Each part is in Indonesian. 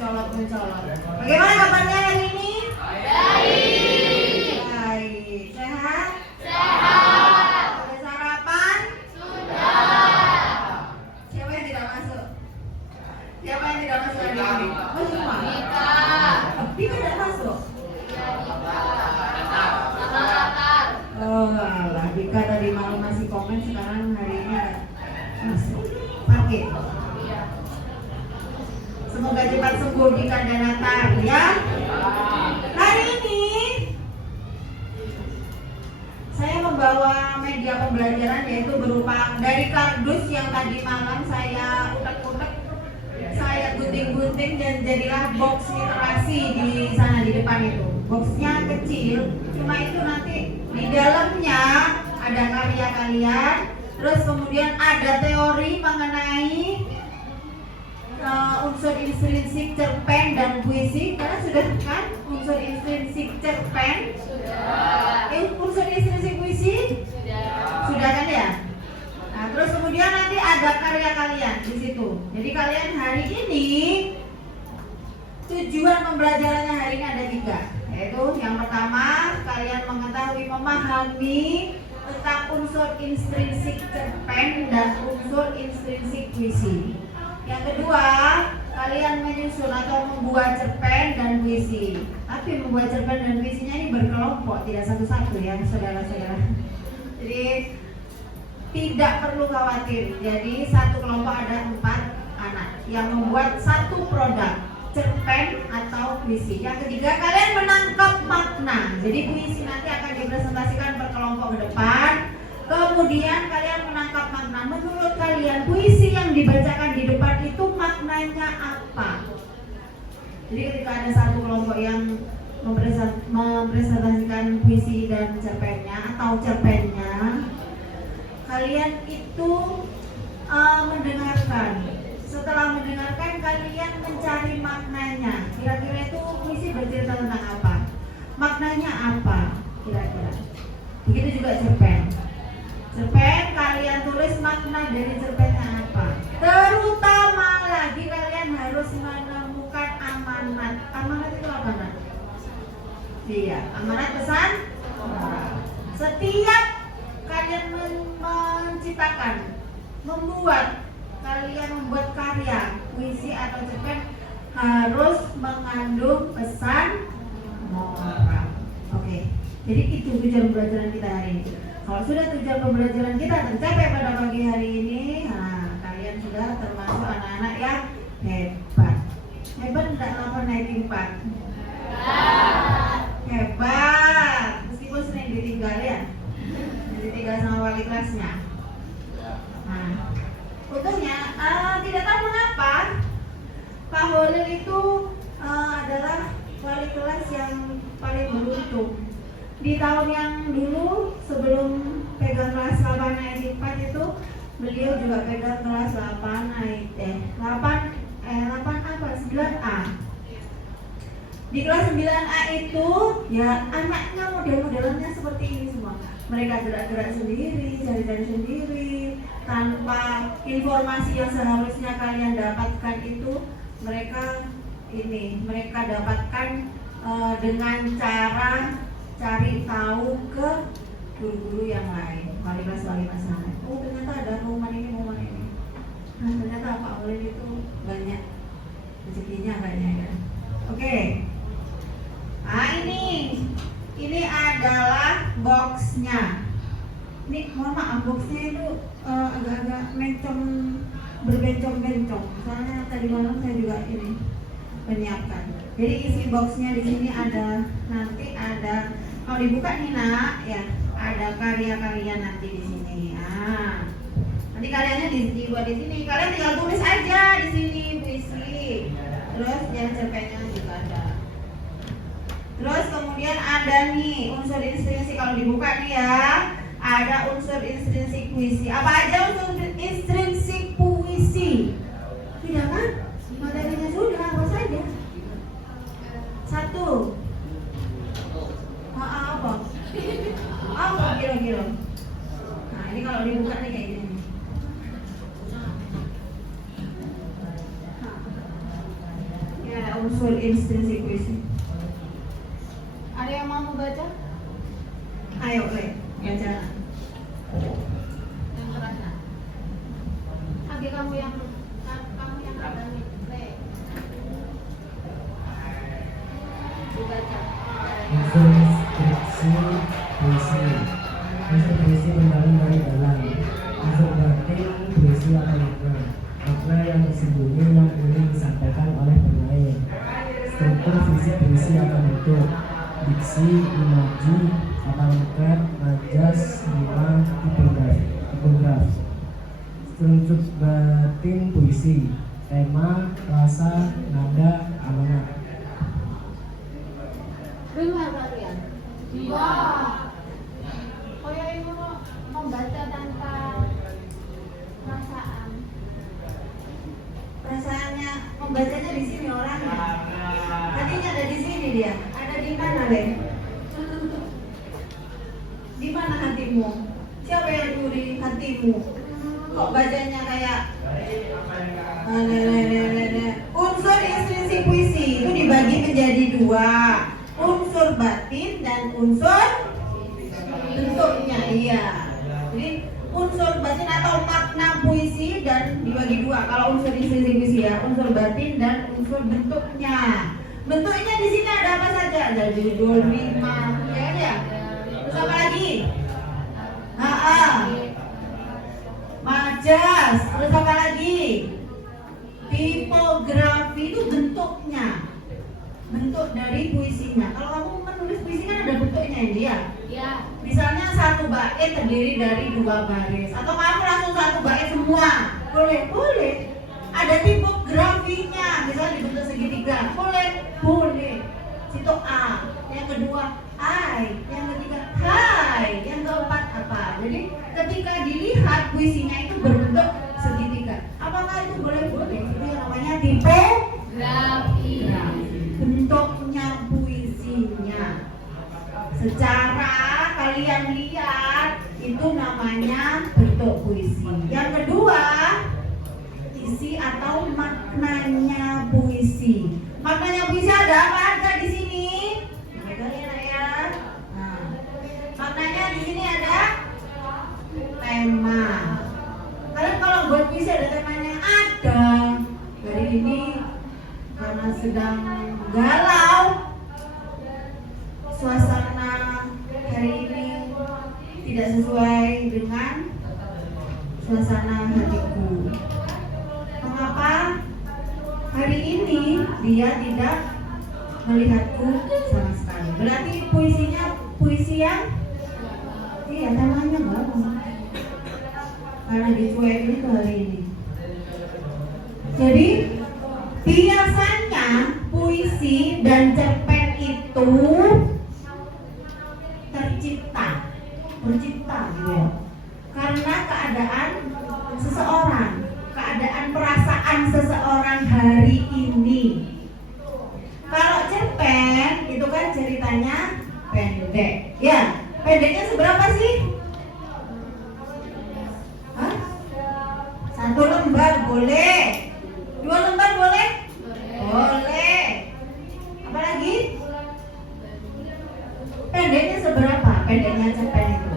mencolok. Bagaimana kabarnya hari ini? Baik. Sehat? Sudah sarapan? Siapa yang tidak masuk hari ini? Oh, semua? Pika tidak masuk? Oh alah, Dika tadi malam masih komen, sekarang hari ini masuk pakai. Semoga cepat sembuh Dika dan Natar ya. Hari ini saya membawa media pembelajaran, yaitu berupa dari kardus yang tadi malam saya utek-utek, saya gunting-gunting dan jadilah box literasi di sana di depan itu. Boxnya kecil, cuma itu nanti di dalamnya ada karya kalian, terus kemudian ada teori mengenai unsur intrinsik cerpen dan puisi. Karena sudah kan unsur intrinsik cerpen, unsur intrinsik puisi sudah kan ya. Nah, terus kemudian nanti ada karya kalian di situ. Jadi kalian hari ini tujuan pembelajarannya hari ini ada 3, yaitu yang pertama kalian mengetahui, memahami tentang unsur intrinsik cerpen dan unsur intrinsik puisi. Yang kedua, kalian menyusun atau membuat cerpen dan puisi. Tapi membuat cerpen dan puisinya ini berkelompok, tidak satu-satu ya saudara-saudara. Jadi tidak perlu khawatir. Jadi satu kelompok ada 4 anak yang membuat satu produk, cerpen atau puisi. Yang ketiga, kalian menangkap makna. Jadi puisi nanti akan dipresentasikan per kelompok ke depan. Kemudian kalian menangkap makna. Menurut kalian puisi yang dibacakan di depan itu maknanya apa? Jadi ketika ada satu kelompok yang mempresentasikan puisi dan cerpennya atau cerpennya, kalian itu mendengarkan. Setelah mendengarkan, kalian mencari maknanya. Kira-kira itu puisi bercerita tentang apa? Maknanya apa? Kira-kira. Begitu juga cerpen. Cerpen, kalian tulis makna dari cerpennya apa. Terutama lagi kalian harus menemukan amanat. Amanat itu apa nak? Iya, amanat pesan. Setiap kalian menciptakan, kalian membuat karya, puisi atau cerpen harus mengandung pesan moral. Oke. Jadi itu tujuan pembelajaran kita hari ini. Kalau sudah tujuan pembelajaran kita tercapai pada pagi hari ini, kalian sudah termasuk anak-anak yang hebat. Hebat tidak lapor naik 4? Hebat. Meskipun sering ditinggal ya, ditinggal sama wali kelasnya. Nah, untungnya tidak tahu mengapa Pak Holil itu adalah wali kelas yang paling beruntung. Di tahun yang dulu sebelum pegang kelas 8 naik 4 itu, beliau juga pegang kelas 8 naik 8 apa? 9A. Di kelas 9A itu ya anaknya model-modelannya seperti ini semua. Mereka gerak-gerak sendiri, cari-cari sendiri, tanpa informasi yang seharusnya kalian dapatkan itu mereka dapatkan dengan cara cari tahu ke guru-guru yang lain, wali kelas lain. Oh ternyata ada momen ini. Nah ternyata Pak Olin itu banyak rezekinya kayaknya ya. Oke. Nah ini adalah boxnya. Ini mohon maaf, boxnya itu agak-agak berbencong-bencong. Soalnya tadi malam saya juga ini menyiapkan. Jadi isi boxnya di sini nanti ada kalau dibuka nih nak ya, ada karya-karya nanti di sini. Nanti karyanya dibuat di sini. Kalian tinggal tulis aja di sini puisi. Terus yang cerpennya juga ada. Terus kemudian ada nih unsur intrinsik, kalau dibuka nih ya, ada unsur intrinsik puisi. Apa aja unsur intrinsik puisi? Tidak kan? Materinya sudah, apa saja? 1. Apa kira-kira? Nah ini kalau dibuka nih kayak gini. Ya ada unsur intrinsik puisi. Ada yang mau membaca? Ayo, baca. Yang merasa. Agi kamu yang ada nih, dibaca. Unsur deskripsi puisi. Unsur puisi mendalam dari dalam. Unsur batin puisi atau makna yang tersembunyi yang ingin disampaikan oleh penyair. Struktur fisik puisi atau bentuk, diksi, imaji, kata lengkap, majas, rima, tipograf. Struktur batin puisi, tema, rasa, nada, amanat. Dengar kalian? Iya. Kayak ini membaca tanpa perasaan. Perasaannya, membacanya di sini orangnya. Tadinya ada di sini dia. Ada di mana, Leng? Di mana hatimu? Siapa yang curi hatimu? Kok bacanya kayak unsur intrinsik puisi itu dibagi menjadi dua, unsur batin dan unsur bentuknya. Iya. Jadi unsur batin atau makna puisi dan dibagi dua. Kalau unsur intrinsik puisi ya, unsur batin dan unsur bentuknya. Bentuknya di sini ada apa saja? Ada judul, rima, ya. Terus apa lagi? Majas. Terus apa lagi? Tipografi itu bentuknya. Bentuk dari puisinya. Kalau kamu menulis puisi kan ada bentuknya ya. Iya. Misalnya satu bait terdiri dari 2 baris, atau kamu langsung satu bait semua. Boleh. Ada tipografinya, misalnya dibentuk segitiga. Boleh. Situ A. Yang kedua I. Yang ketiga hai. Yang keempat apa? Jadi ketika dilihat puisinya itu berbentuk segitiga. Apakah itu boleh? Itu yang namanya tipografi. Bentuknya puisinya. Secara kalian lihat itu namanya bentuk puisi. Yang kedua, isi atau maknanya puisi. Maknanya puisi ada apa aja di sini? Pegang ya. Nah, maknanya di sini ada tema. Kalian kalau buat puisi ada temanya? Ada. Hari ini karena sedang galau, suasana hari ini tidak sesuai dengan suasana hatiku. Mengapa hari ini dia tidak melihatku sama sekali? Berarti puisinya puisi yang temanya bagus. Karena dicuekin itu hari ini. Jadi biasanya puisi dan cerpen itu tercipta gitu. Karena keadaan seseorang, keadaan perasaan seseorang hari ini. Kalau cerpen itu kan ceritanya pendek, ya. Pendeknya seberapa sih? 1 lembar boleh, 2 lembar boleh? Boleh. Apa lagi? Pendeknya seberapa? Pendeknya cerpen itu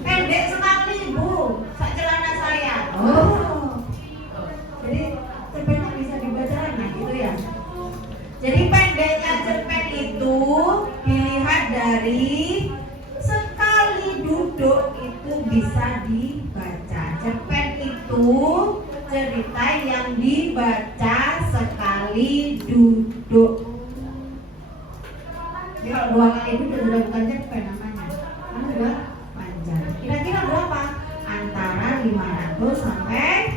pendek sekali, Bu. Sak celana saya. Jadi cerpennya bisa dibaca lagi gitu ya. Jadi pendeknya cerpen itu dilihat dari sekali duduk itu bisa dibaca. Cerpen itu cerita yang dibaca sekali duduk. Jadi kalau 2 kali duduk sudah bukan cerpen namanya. Karena sudah panjang. Kira-kira berapa? Antara 500 sampai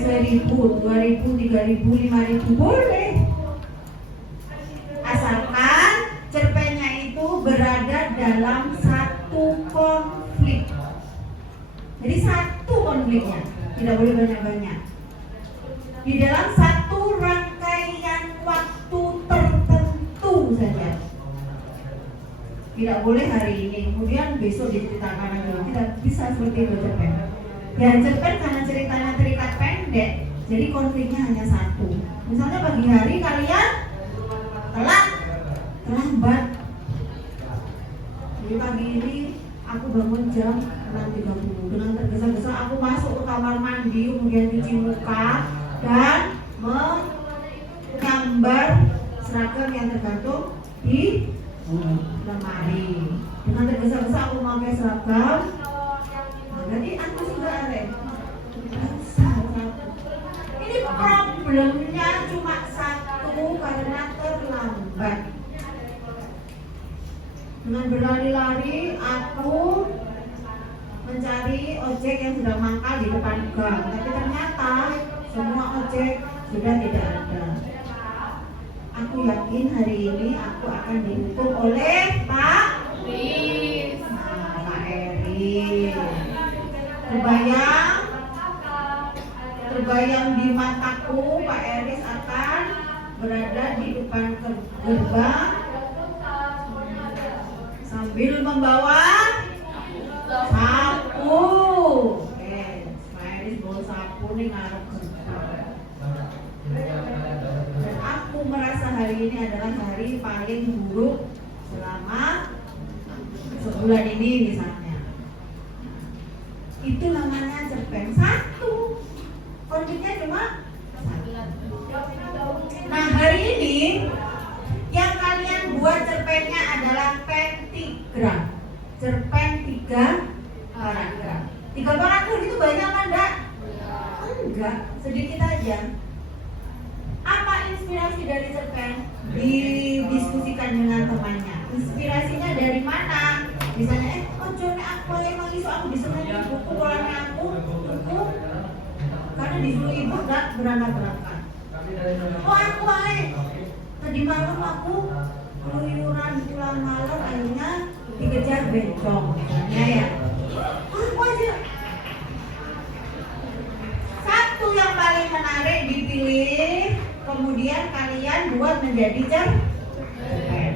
1000, 2000, 3000, 5000 boleh. Asalkan cerpennya itu berada dalam satu konflik. Jadi satu konfliknya, tidak boleh banyak-banyak. Di dalam satu rangkaian waktu tertentu saja. Tidak boleh hari ini, kemudian besok diceritakan lagi. Tidak bisa seperti itu cerpen. Dan cerpen karena ceritanya terikat pendek, Jadi konfliknya hanya satu. Misalnya pagi hari kalian terlambat. Jadi pagi ini aku bangun jam 6.30. Dengan tergesa-gesa aku masuk ke kamar mandi, kemudian cuci muka dan menggambar seragam yang tergantung di lemari. Dengan tergesa-gesa aku memakai seragam. Jadi aku sudah ada. Ini problemnya cuma satu, karena terlambat. Dengan berlari-lari aku mencari ojek yang sedang mangkal di depan gang, tapi ternyata semua ojek sudah tidak ada. Aku yakin hari ini aku akan dihukum oleh Pak Eris. Pak Eris. Terbayang di mataku Pak Eris akan berada di depan gerbang sambil membawa sapu. Pak Eris bawa sapu nih ngarep gerbang. Dan aku merasa hari ini adalah hari paling buruk selama sebulan ini misalnya. Itu namanya cerpen. Satu, konfliknya cuma satu. Nah hari ini yang kalian buat cerpennya adalah pentigram. Cerpen 3 paragraf. 3 paragraf itu banyak kan enggak? Enggak, sedikit aja. Apa inspirasi dari cerpen? Didiskusikan dengan temannya. Inspirasinya dari mana? Misalnya, jone aku emang iso aku disuruh buku polanya aku buku karena disuruh ibu gak berangkat. Aku tadi malam aku keluyuran pulang malam akhirnya dikejar bencong misalnya ya. Aku aja satu yang paling menarik dipilih, kemudian kalian buat menjadi cerpen.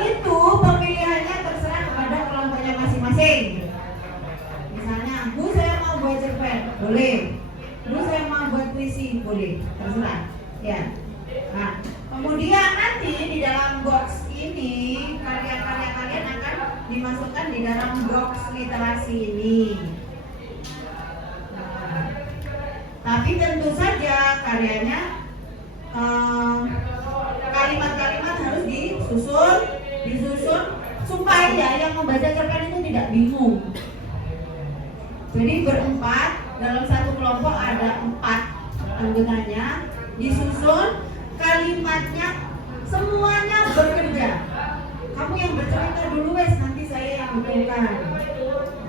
Itu pemilihannya terserah kepada kelompoknya masing-masing. Misalnya, Bu saya mau buat cerpen, boleh. Bu saya mau buat puisi, boleh. Terserah. Ya. Nah, kemudian nanti di dalam box ini karya-karya kalian akan dimasukkan di dalam box literasi ini. Nah, tapi tentu saja karyanya kalimat-kalimat harus disusun supaya yang membaca cerpen itu tidak bingung. Jadi berempat, dalam satu kelompok ada 4 anggotanya, disusun kalimatnya semuanya bekerja. Kamu yang bercerita dulu wes, nanti saya yang betulkan.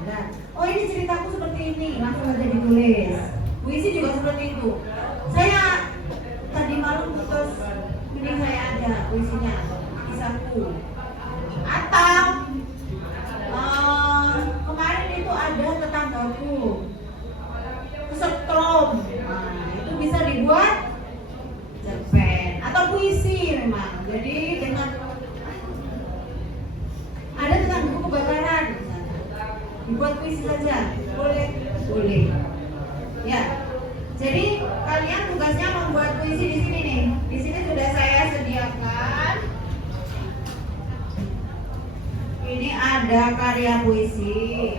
Nah, oh ini ceritaku seperti ini, langsung aja ditulis. Puisi juga seperti itu. Saya tadi malam terus mending saya aja puisinya, kisahku. Atau kemarin itu ada tetanggaku kesetrum. Nah, itu bisa dibuat cerpen atau puisi memang. Jadi dengan ada tetanggaku kebakaran, dibuat puisi saja, boleh. Ya. Jadi kalian tugasnya membuat puisi di sini nih. Di sini sudah saya sediakan. Ini ada karya puisi,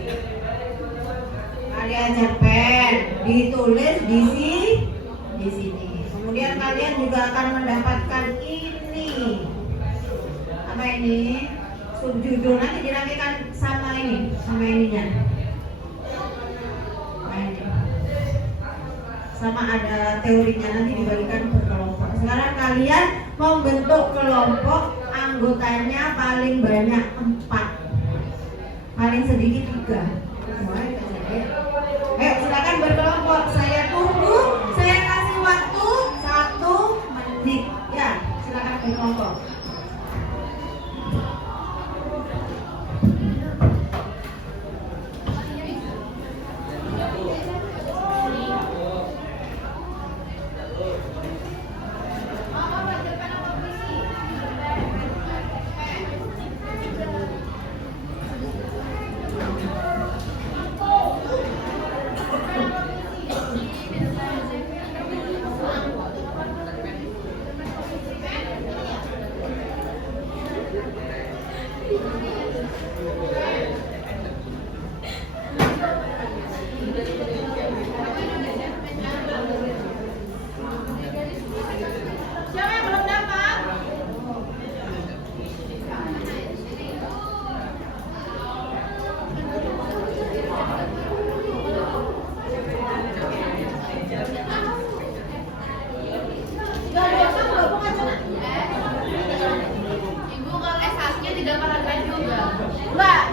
karya cerpen, ditulis di sini. Kemudian kalian juga akan mendapatkan ini. Apa ini? Subjudul, nanti dirapikan sama ininya. Nah, ini. Sama ada teorinya, nanti dibagikan per kelompok. Sekarang kalian membentuk kelompok, anggotanya paling banyak 4, paling sedikit 3. Ayo silakan berkelompok. Saya tunggu, saya kasih waktu 1 menit. Ya, silakan berkelompok. Siapa yang belum dapat? Ibu kalau S1-nya tidak pernah juga. Enggak,